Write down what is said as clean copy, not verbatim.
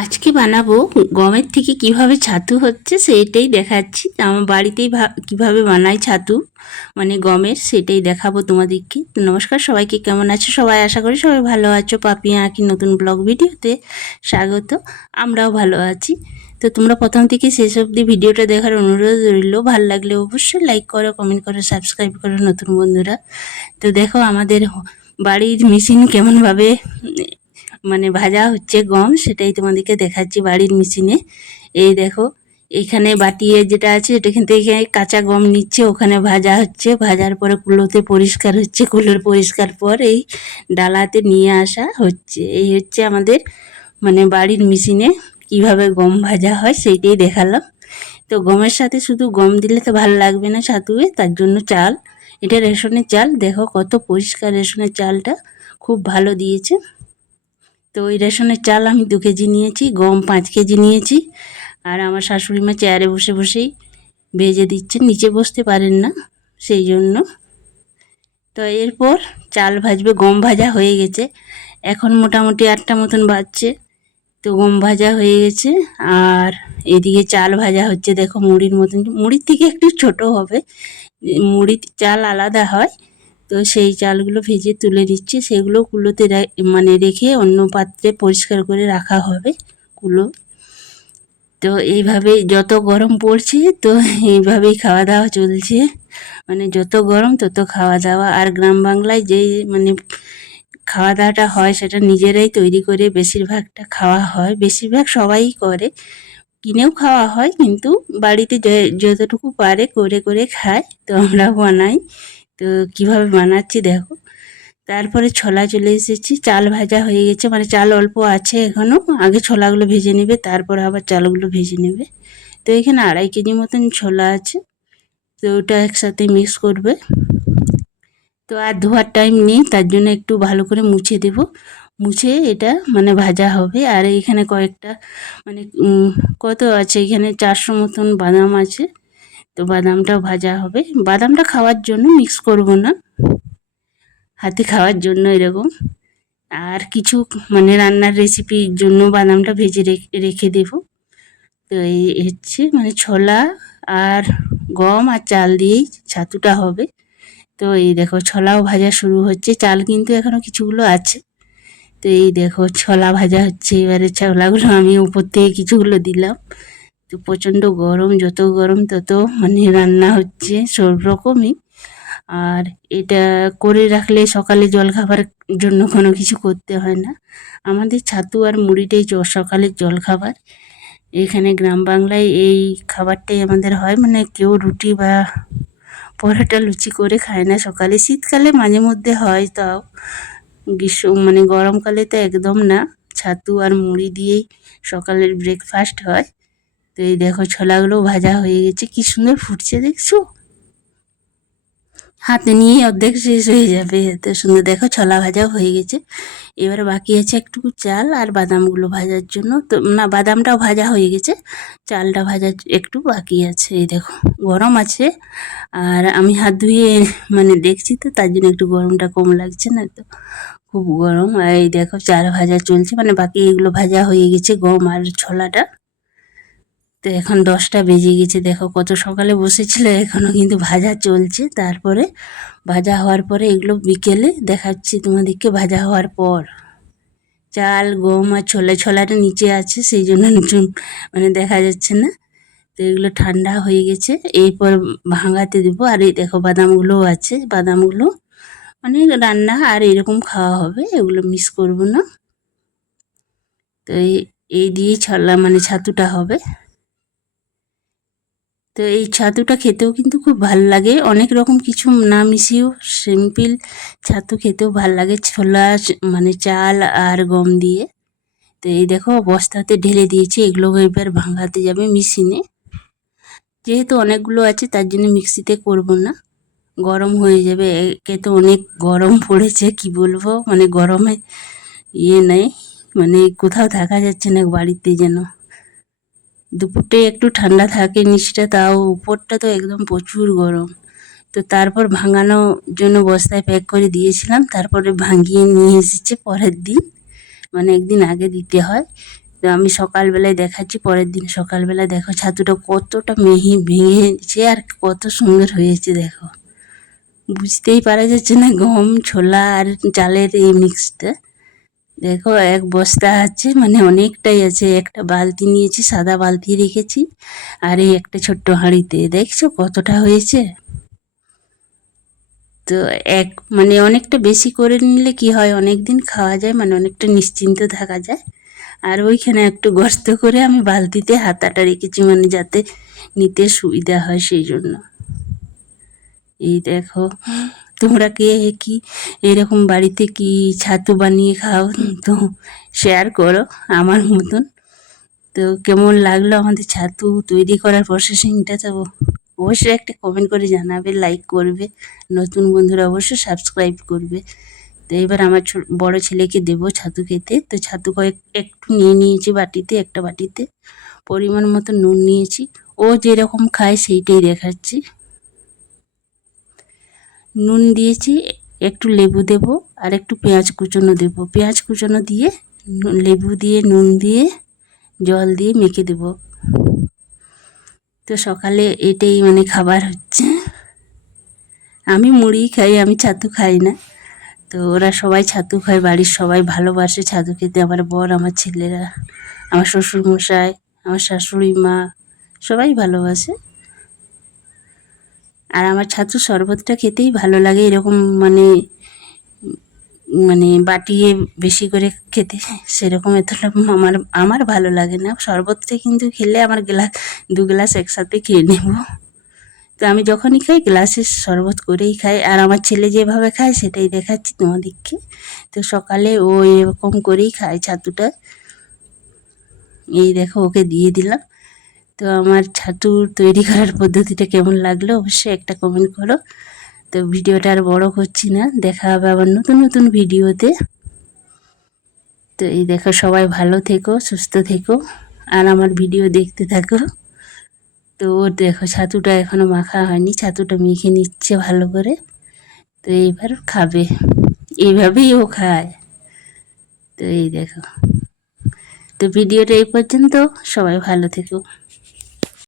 আজকে বানাবো গমের থেকে কিভাবে ছাতু হচ্ছে সেইটাই দেখাচ্ছি। আমার বাড়িতেই কিভাবে বানাই ছাতু মানে গমের, সেটাই দেখাবো তোমাদেরকে। তো নমস্কার সবাইকে, কেমন আছো সবাই? আশা করি সবাই ভালো আছো। পাপিয়া আঁকি নতুন ব্লগ ভিডিওতে স্বাগত। আমরাও ভালো আছি। তো তোমরা প্রথম থেকে শেষ অবধি ভিডিওটা দেখার অনুরোধ রইল। ভালো লাগলে অবশ্যই লাইক করো, কমেন্ট করো, সাবস্ক্রাইব করো নতুন বন্ধুরা। তো দেখো আমাদের বাড়ির মেশিন কেমনভাবে মানে ভাজা হচ্ছে গম, সেটাই তোমাদেরকে দেখাচ্ছি বাড়ির মেশিনে। এই দেখো এখানে বাটিয়ে যেটা আছে এখান থেকে কাঁচা গম নিচ্ছে, ওখানে ভাজা হচ্ছে, ভাজার পরে কুলোতে পরিষ্কার হচ্ছে, কুলোর পরিষ্কার পর এই ডালাতে নিয়ে আসা হচ্ছে। এই হচ্ছে আমাদের মানে বাড়ির মেশিনে কিভাবে গম ভাজা হয় সেইটাই দেখালাম। তো গমের সাথে শুধু গম দিলে তো ভালো লাগবে না ছাতুয়ে, তার জন্য চাল, এটা রেশনের চাল। দেখো কত পরিষ্কার রেশনের চালটা, খুব ভালো দিয়েছে। তো ওই রেশনের চাল আমি 2 কেজি নিয়েছি, গম 5 কেজি নিয়েছি। আর আমার শাশুড়ি মা চেয়ারে বসে বসেই ভেজে দিচ্ছেন, নিচে বসতে পারেন না সেই জন্য। তো এরপর চাল ভাজবে, গম ভাজা হয়ে গেছে, এখন মোটামুটি 8টা মতন বাজছে। তো গম ভাজা হয়ে গেছে আর এদিকে চাল ভাজা হচ্ছে। দেখো মুড়ির মতন, মুড়ির থেকে একটু ছোট হবে, মুড়ির চাল আলাদা হয়। তো সেই চালগুলো ভেজে তুলে দিচ্ছে, সেগুলো কুলোতে মানে রেখে অন্য পাত্রে পরিষ্কার করে রাখা হবে কুলো। তো এইভাবেই যত গরম পড়ছে তো এইভাবেই খাওয়া দাওয়া চলছে, মানে যত গরম তত খাওয়া দাওয়া। আর গ্রাম বাংলায় যে মানে খাওয়া দাওয়াটা হয় সেটা নিজেরাই তৈরি করে বেশিরভাগটা খাওয়া হয়, বেশিরভাগ সবাই করে, কিনেও খাওয়া হয়, কিন্তু বাড়িতে যতটুকু পারে করে করে খায়। তো আমরা বানাই। তো কিভাবে বানাচ্ছি দেখো। তারপরে ছোলা চলে এসেছি, চাল ভাজা হয়ে গেছে, মানে চাল অল্প আছে এখনও, আগে ছোলাগুলো ভেজে নেবে, তারপরে আবার চালগুলো ভেজে নেবে। তো এখানে 2.5 কেজি মতন ছোলা আছে, তো ওটা একসাথে মিক্স করবে। তো আর ধোয়ার টাইম নেই, তার জন্য একটু ভালো করে মুছে দেব, মুছে এটা মানে ভাজা হবে। আর এখানে কয়েকটা মানে কত আছে, এখানে 400 মতন বাদাম আছে, তো বাদামটাও ভাজা হবে। বাদামটা খাওয়ার জন্য, মিক্স করব না, হাতে খাওয়ার জন্য এরকম। আর কিছু মানে রান্নার রেসিপির জন্য বাদামটা ভেজে রেখে দেব। তো এই হচ্ছে মানে ছোলা আর গম আর চাল দিয়েই ছাতুটা হবে। তো এই দেখো ছোলাও ভাজা শুরু হচ্ছে, চাল কিন্তু এখনও কিছুগুলো আছে। তো এই দেখো ছোলা ভাজা হচ্ছে, এবারে ছোলাগুলো আমি উপর থেকে কিছুগুলো দিলাম। তো প্রচণ্ড গরম, যত গরম তত মানে রান্না হচ্ছে সব রকমই। আর এটা করে রাখলে সকালে জলখাবারের জন্য কোনো কিছু করতে হয় না। আমাদের ছাতু আর মুড়িটাই সকালের জলখাবার। এখানে গ্রাম বাংলায় এই খাবারটাই আমাদের হয়, মানে কেউ রুটি বা পরোটা লুচি করে খায় না সকালে। শীতকালে মাঝে মধ্যে হয়, তাও মানে গরমকালে তো একদম না। ছাতু আর মুড়ি দিয়েই সকালের ব্রেকফাস্ট হয়। তো এই দেখো ছোলাগুলো ভাজা হয়ে গেছে, কি সুন্দর ফুটছে দেখছো, হাতে নিয়েই অর্ধেক শেষ হয়ে যাবে, এত সুন্দর। দেখো ছোলা ভাজাও হয়ে গেছে, এবারে বাকি আছে একটু চাল আর বাদামগুলো ভাজার জন্য। তো না, বাদামটাও ভাজা হয়ে গেছে, চালটা ভাজা একটু বাকি আছে। এই দেখো গরম আছে, আর আমি হাত ধুয়ে মানে দেখছি, তো তার জন্য একটু গরমটা কম লাগছে, না তো খুব গরম। আর এই দেখো চাল ভাজা চলছে, মানে বাকি এগুলো ভাজা হয়ে গেছে, গম আর ছোলাটা। তো এখন 10টা বেজে গেছে, দেখো কত সকালে বসেছিল, এখনও কিন্তু ভাজা চলছে। তারপরে ভাজা হওয়ার পরে এগুলো বিকেলে দেখাচ্ছি তোমাদেরকে, ভাজা হওয়ার পর। চাল গম আর ছোলাটা নিচে আছে, সেই জন্য মানে দেখা যাচ্ছে না। তো এগুলো ঠান্ডা হয়ে গেছে, এরপর ভাঙাতে দেবো। আর এই দেখো বাদামগুলোও আছে, বাদামগুলো মানে রান্না আর এরকম খাওয়া হবে, এগুলো মিস করব না। তো এই দিয়েই ছোলা মানে ছাতুটা হবে। তো এই ছাতুটা খেতেও কিন্তু খুব ভাল লাগে, অনেক রকম কিছু না মিশিয়েও সিম্পল ছাতু খেতেও ভাল লাগে, ছোলা মানে চাল আর গম দিয়ে। তো এই দেখো বস্তাতে ঢেলে দিয়েছি, এগুলো এবার ভাঙাতে যাবে মেশিনে। যেহেতু অনেকগুলো আছে তার জন্য মিক্সিতে করব না, গরম হয়ে যাবে। একে তো অনেক গরম পড়েছে, কি বলবো, মানে গরমে নেই, মানে কোথাও থাকা যাচ্ছে না বাড়িতে যেন। দুপুরটাই একটু ঠান্ডা থাকে নিচটা, তাও উপরটা তো একদম প্রচুর গরম। তো তারপর ভাঙানোর জন্য বস্তায় প্যাক করে দিয়েছিলাম, তারপরে ভাঙিয়ে নিয়ে এসেছে পরের দিন, মানে একদিন আগে দিতে হয়। তো তো আমি সকালবেলায় দেখাচ্ছি, পরের দিন সকালবেলা দেখো ছাতুটা কতটা মিহি ভেঙেছে আর কত সুন্দর হয়েছে। দেখো বুঝতেই পারা যাচ্ছে না গম, ছোলা আর চালের এই মিক্সটা। দেখো এক বস্তা আছে, মানে অনেকটাই আছে। একটা বালতি নিয়েছি, সাদা বালতি রেখেছি, আর এই একটা ছোট্ট হাঁড়িতে দেখছো কতটা হয়েছে। তো মানে অনেকটা বেশি করে নিলে কি হয়, অনেক দিন খাওয়া যায়, মানে অনেকটা নিশ্চিন্ত থাকা যায়। আর ওইখানে একটু গর্ত করে আমি বালতিতে হাতাটা রেখেছি, মানে যাতে নিতে সুবিধা হয় সেই জন্য। এই দেখো, তোমরা কে কি এরকম বাড়িতে কি ছাতু বানিয়ে খাও তো শেয়ার করো আমার মতন। তো কেমন লাগলো আমাদের ছাতু তৈরি করার প্রসেসিংটা, তো অবশ্যই একটা কমেন্ট করে জানাবে, লাইক করবে, নতুন বন্ধুরা অবশ্যই সাবস্ক্রাইব করবে। তো এবার আমার বড় ছেলেকে দেবো ছাতু খেতে। তো ছাতু একটু নিয়ে নিয়েছি বাটিতে, একটা বাটিতে পরিমাণ মতো নুন নিয়েছি। ও যেরকম খায় সেইটাই দেখাচ্ছি। নুন দিয়েছি, একটু লেবু দেব, আর একটু পেঁয়াজ কুচনো দেব। পেঁয়াজ কুচনো দিয়ে লেবু দিয়ে নুন দিয়ে জল দিয়ে মেখে দেব। তো সকালে এটাই মানে খাবার হচ্ছে। আমি মুড়ি খাই, আমি ছাতু খাই না। তো ওরা সবাই ছাতু খায়, বাড়ির সবাই ভালোবাসে ছাতু খেতে, আমার বর, আমার ছেলেরা, আমার শ্বশুরমশাই, আমার শাশুড়ি মা, সবাই ভালোবাসে। আর আমার ছাতুর শরবতটা খেতেই ভালো লাগে, এরকম মানে মানে বাটিয়ে বেশি করে খেতে সেরকম এতটা আমার ভালো লাগে না। শরবতটা কিন্তু খেলে আমার দু গ্লাস একসাথে খেয়ে নেব। তো আমি যখনই খাই গ্লাসের শরবত করেই খাই। আর আমার ছেলে যেভাবে খায় সেটাই দেখাচ্ছি তোমাদেরকে। তো সকালে ও এরকম করেই খায় ছাতুটা। এই দেখো ওকে দিয়ে দিলাম। তো আমার ছাতু তৈরি করার পদ্ধতিটা কেমন লাগলো অবশ্যই একটা কমেন্ট করো। তো ভিডিওটা আর বড় করছি না, দেখা হবে আবার নতুন নতুন ভিডিওতে। তো এই দেখো, সবাই ভালো থেকো, সুস্থ থেকো, আর আমার ভিডিও দেখতে থাকো। তো ওর দেখো ছাতুটা এখনও মাখা হয়নি, ছাতুটা মেখে নিচ্ছে ভালো করে। তো এইবার খাবে, এইভাবেই ও খায়। তো এই দেখো, তো ভিডিওটা এই পর্যন্ত, সবাই ভালো থেকো।